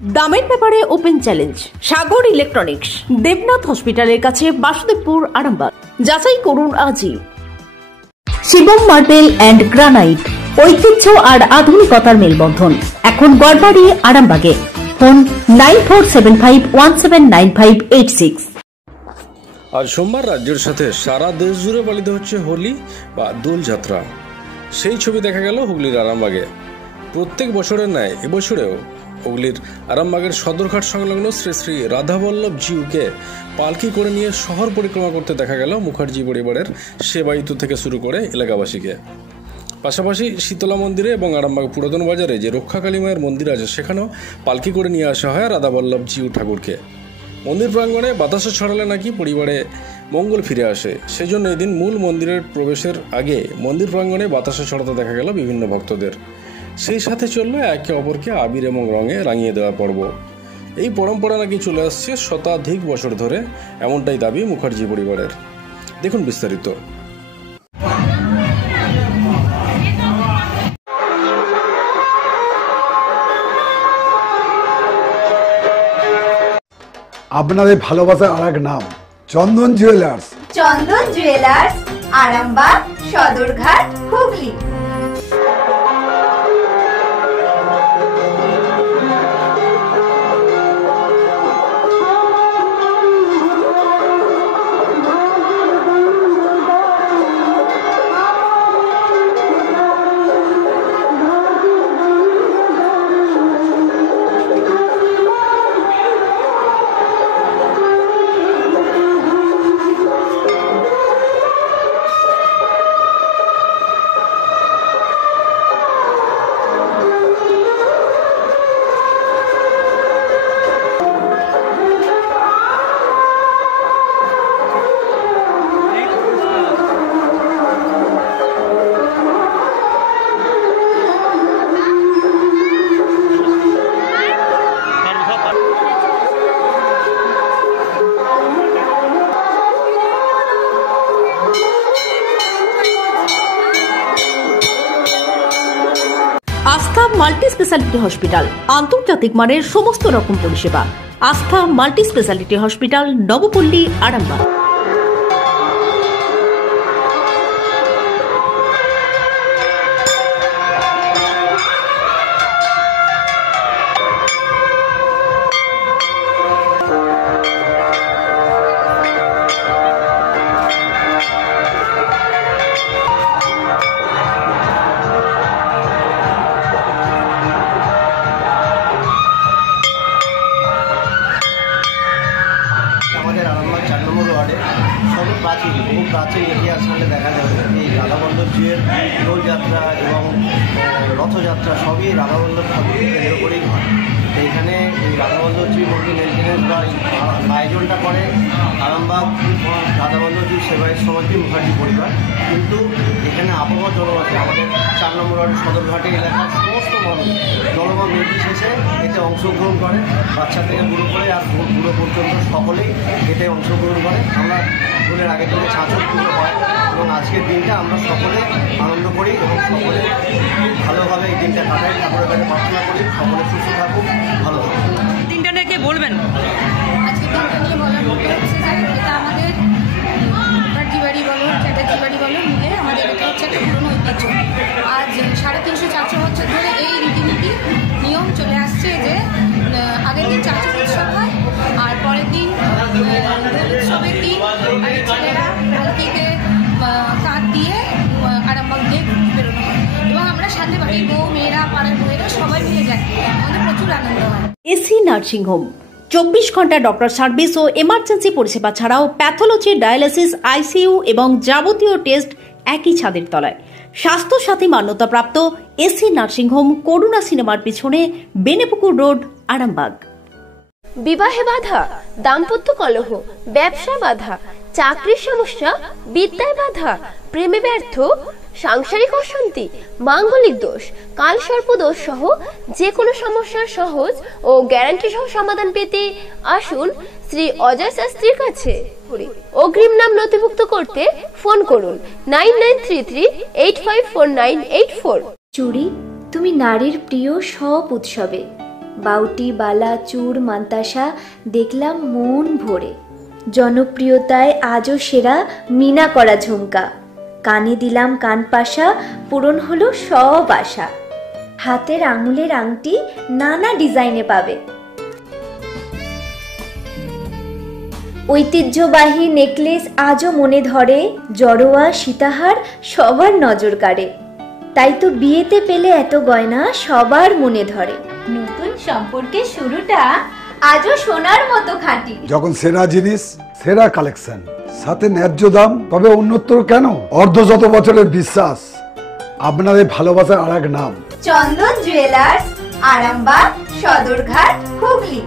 দামের ব্যাপারে open challenge সাগর electronics, Debnath হসপিটালের কাছে, বাসুদেবপুর, আরামবাগ। যাচাই করুন আজই। শিবম মার্বেল অ্যান্ড গ্রানাইট, ঐতিহ্য আর আধুনিকতার মেলবন্ধন, এখন গড়বাড়ি, আরামবাগে। ফোন 9475179586। আজ সোমবার রাজ্যের সাথে সারা দেশ জুড়ে পালিত হচ্ছে হোলি বা দোলযাত্রা। সেই ছবি দেখা গেল হুগলির আরামবাগে। প্রত্যেক বছরের ন্যায় এবছরেও হুগলির আরামবাগের সদরঘাট সংলগ্ন শ্রী শ্রী রাধাবল্লভ জিউকে পালকি করে নিয়ে শহর পরিক্রমা করতে দেখা গেল মুখার্জি পরিবারের সেবায়িত থেকে শুরু করে এলাকাবাসীকে। পাশাপাশি শীতলা মন্দিরে এবং আরামবাগ পুরাতন বাজারে যে রক্ষাকালী মায়ের মন্দির আছে সেখানেও পালকি করে নিয়ে আসা হয় রাধাবল্লভ জিউ ঠাকুরকে। মন্দির প্রাঙ্গণে বাতাসে ছড়ালে নাকি পরিবারে মঙ্গল ফিরে আসে, সেজন্য এদিন মূল মন্দিরের প্রবেশের আগে মন্দির প্রাঙ্গণে বাতাসে ছড়াতে দেখা গেল বিভিন্ন ভক্তদের। সেই সাথে চলল একে অপরকে আবির এবং রঙে রাঙিয়ে দেওয়া পর্ব। এই পরম্পরা নাকি চলে আসছে শতাধিক বছর ধরে, এমনটাই দাবি মুখার্জি পরিবারের। দেখুন বিস্তারিত। আপনাদের ভালোবাসার আর এক নাম চন্দন জুয়েলার্স। চন্দন জুয়েলার্স, আরামবাগ, সদরঘাট, হুগলি। আস্থা মাল্টি স্পেশালিটি হসপিটাল, আন্তর্জাতিক মানের সমস্ত রকম পরিষেবা। আস্থা multi speciality hospital, Nabapalli, Arambagh. আমাদের আরামবাগ 4 নম্বর ওয়ার্ডে বহু প্রাচীন ইতিহাস সামনে দেখা যাবে। এই রাধাবল্লভ জিউয়ের দোলযাত্রা এবং রথযাত্রা সবই রাধাবল্লভ ঠাকুরকে কেন্দ্র করেই হয়। তো এখানে এই রাধাবল্লভ জিউ মন্দির মেনটেন্যান্স বা আয়োজনটা করে আরামবাগ রাধাবল্লভ জিউ সেবায়ত সমিতি মুখার্জি পরিবার। কিন্তু এখানে আবহাওয়া জনবাসী আমাদের 4 নম্বর ওয়ার্ডের সদরঘাটে এলাকার সমস্ত মানুষ জনগণ নির্বিশেষে এতে অংশগ্রহণ করে। বাচ্চা থেকে বুড়ো করে আর বুড়ো পর্যন্ত সকলেই এতে অংশগ্রহণ করে। আমরা ফুলের আগের দিনে ছাঁচর পুজো হয় এবং আজকের দিনটা আমরা সকলে আনন্দ করি এবং সকলে ভালোভাবে এই দিনটা কাটাই। ঠাকুরের কাছে প্রার্থনা করি সকলে সুস্থ থাকুক, ভালো থাকুক। দিনটা নিয়ে কি বলবেন? আজকের দিনটা নিয়ে বলার হচ্ছে যে এটা আমাদের মুখার্জি বাড়ি বলো, চ্যাটার্জি বাড়ি বলো মিলে আমাদের এটা হচ্ছে একটা পুরনো ঐতিহ্য। আজ 350-400 বছর ধরে এই রীতিনীতি নিয়ম চলে আসছে যে আগের দিন চাচর উৎসব হয় আর পরের দিন দোল উৎসবের দিন বাড়ির ছেলেরা পালকিতে কাঁধ দিয়ে আরামবাগ দিয়ে বেরোনো হয় এবং আমরা সাথে বাড়ির বউ, মেয়েরা, পাড়ার বউয়েরা সবাই মিলে যাই। আমাদের প্রচুর আনন্দ হয়। এসি নার্সিং হোম, 24 ঘন্টা ডক্টর সার্ভিস ও এমার্জেন্সি পরিষেবা ছাড়াও প্যাথোলজি, ডায়ালিসিস, আইসিইউ এবং যাবতীয় টেস্ট একই ছাদের তলায়। স্বাস্থ্য সাথী মান্যতাপ্রাপ্ত এসি নার্সিং হোম, করুণা সিনেমার পিছনে, বেনেপুকুর রোড, আরামবাগ। বিবাহে বাধা, দাম্পত্য কলহ, ব্যবসা বাধা, চাকরির সমস্যা, বিদ্যায় বাধা, প্রেমে ব্যর্থ, সাংসারিক অশান্তি, মাঙ্গলিক দোষ, কালসর্প দোষ সহ যে কোনো সমস্যার সহজ ও গ্যারান্টি সহ সমাধান পেতে আসুন শ্রী অজয় শাস্ত্রীর কাছে। অগ্রিম নাম নথিভুক্ত করতে ফোন করুন 9933854984। চুড়ি, তুমি নারীর প্রিয় সব উৎসবে বাউটি, বালা, চূড়, মান্তাসা দেখলাম মন ভরে। জনপ্রিয়তায় আজও সেরা মিনা করা ঝুমকা। কানে দিলাম কানপাশা, পূরণ হলো সব আশা। হাতের আঙুলের আংটি নানা ডিজাইনে পাবে। ঐতিহ্যবাহী নেকলেস আজও মনে ধরে, জড়োয়া, সীতাহার সবার নজর কাড়ে। তাই তো বিয়েতে পেলে এত গয়না সবার মনে ধরে। নতুন সম্পর্কের শুরুটা আজও সোনার মতো খাঁটি। যখন সেরা জিনিস, সেরা কালেকশন, সাথে ন্যায্য দাম, তবে উন্নতর কেন? অর্ধশত বছরের বিশ্বাস, আপনাদের ভালোবাসার আরেক নাম চন্দন জুয়েলার্স, আরামবাগ, সদরঘাট, হুগলি।